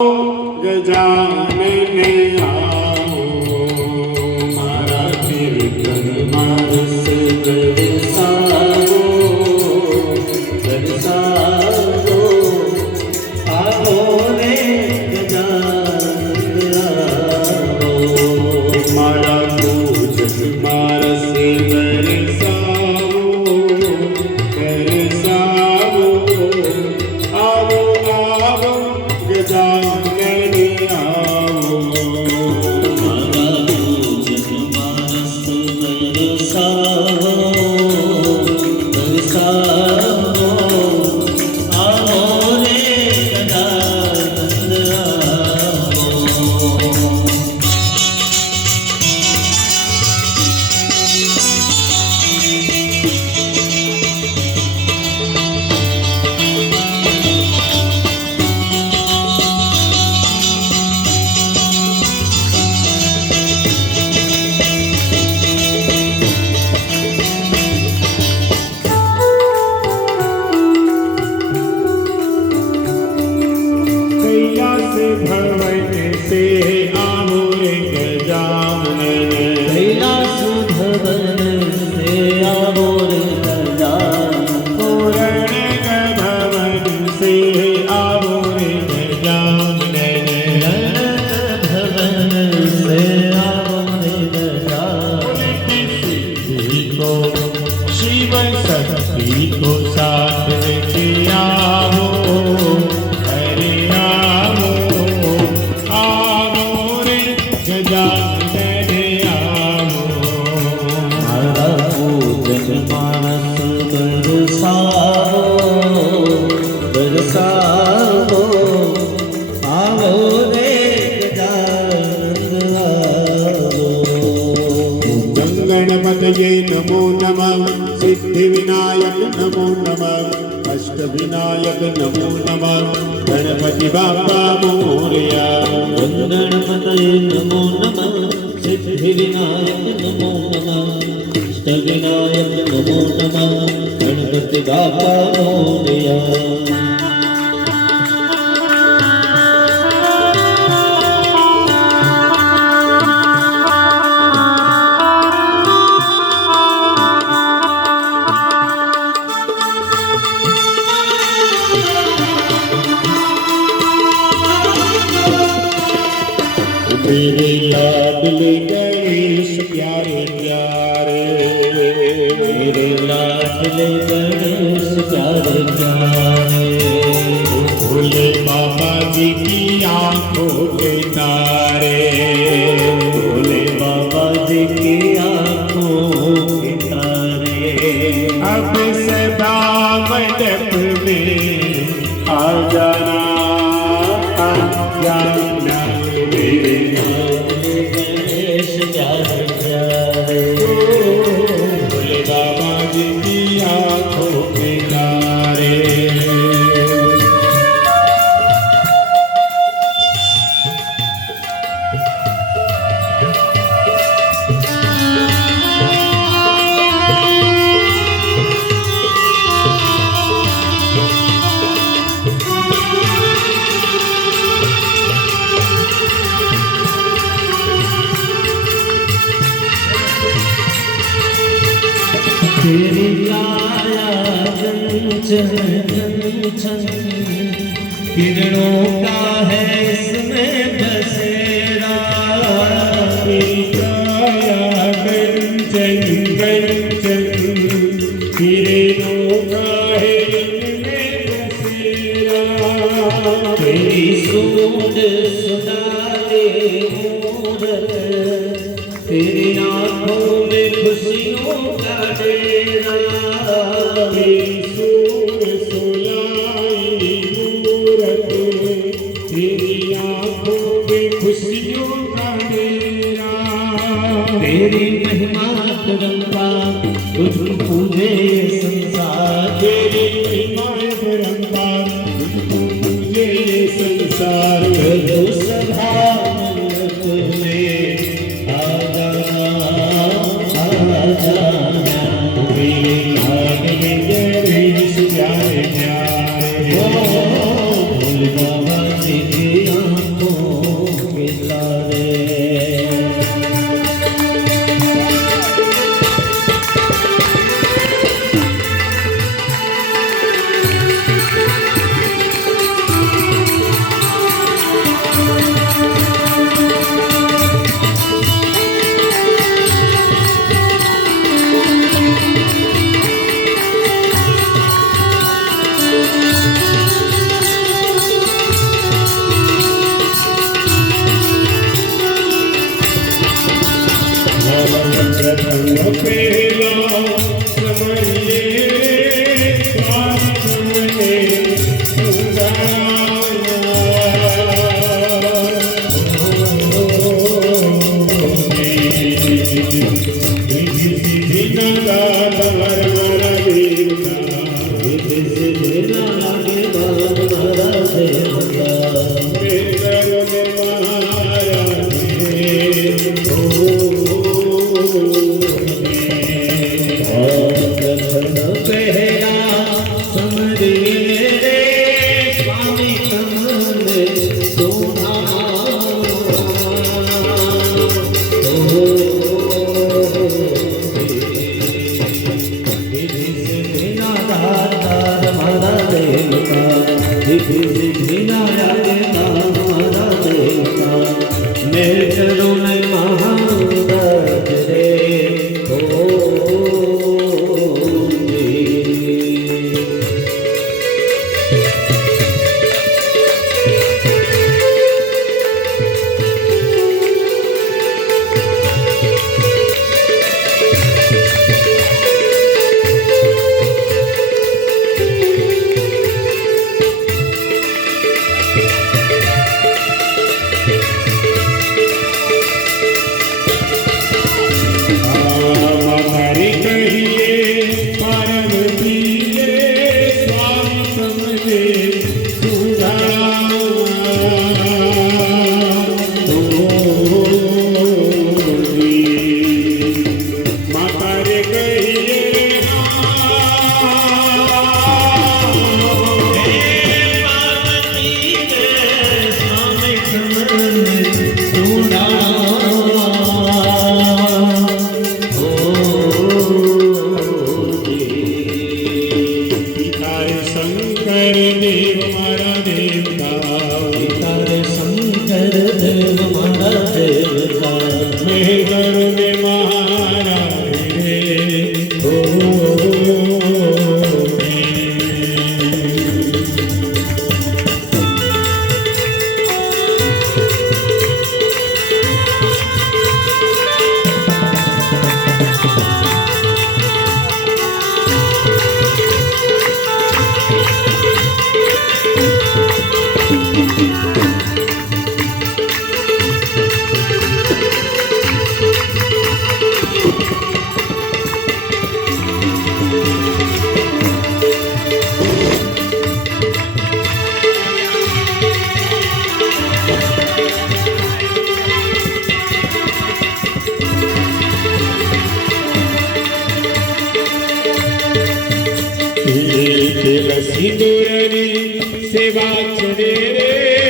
गजानन आओ मारा कीर्तन मानस बरसाओ आओ रे गजानन आओ मारा पूजन मारस बरसाओ आओ आओ गजानन भवन से आओ रे गजानन कैलास भवन से आओ रे गजानन पूरण भवन से आओ रे गजानन भवन से आओ रे गजानन सिद्धि को शिव शक्ति को साथ लेके आओ बरसाओ आओ रे गजानन आओ गंगणपतये नमो नमः सिद्धिविनायक नमो नमः अष्टविनायक नमो नमः गणपति बाप्पा मोरया गंगणपतये नमो नमः सिद्धिविनायक नमो नमः अष्टविनायक नमो नमः गणपति बाप्पा मोरया मेरे लाडले गणेश प्यारे प्यारे मेरे लाडले गणेश प्यारे प्यारे भोले बाबा जी की आंखों के तारे भोले बाबा जी की आंखों के तारे अब सदा मंडप में आ जाना आ जाना मेरे भोले बाबा जी की आंखों के तारे तेरी काया चंचल चंचल किरणों का है इसमें बसेरा तेरी काया चंचल चंचल किरणों का है इसमें बसेरा तेरी सूंड सुनाले मूरत तेरी आँखों में खुशियों का डेरा तेरी सूर सुलाई मूरत तेरी आँखों में खुशियों का डेरा तेरी महिमा परंपार तुझको पूजे संसार तेरी महिमा परंपार तुझको पूजे संसार जो सभा प्यारे प्यारे बाबा जी की દેવ મારા દેવતા મેં કરુને મારા રે સિંદૂરની સેવા ચડે રે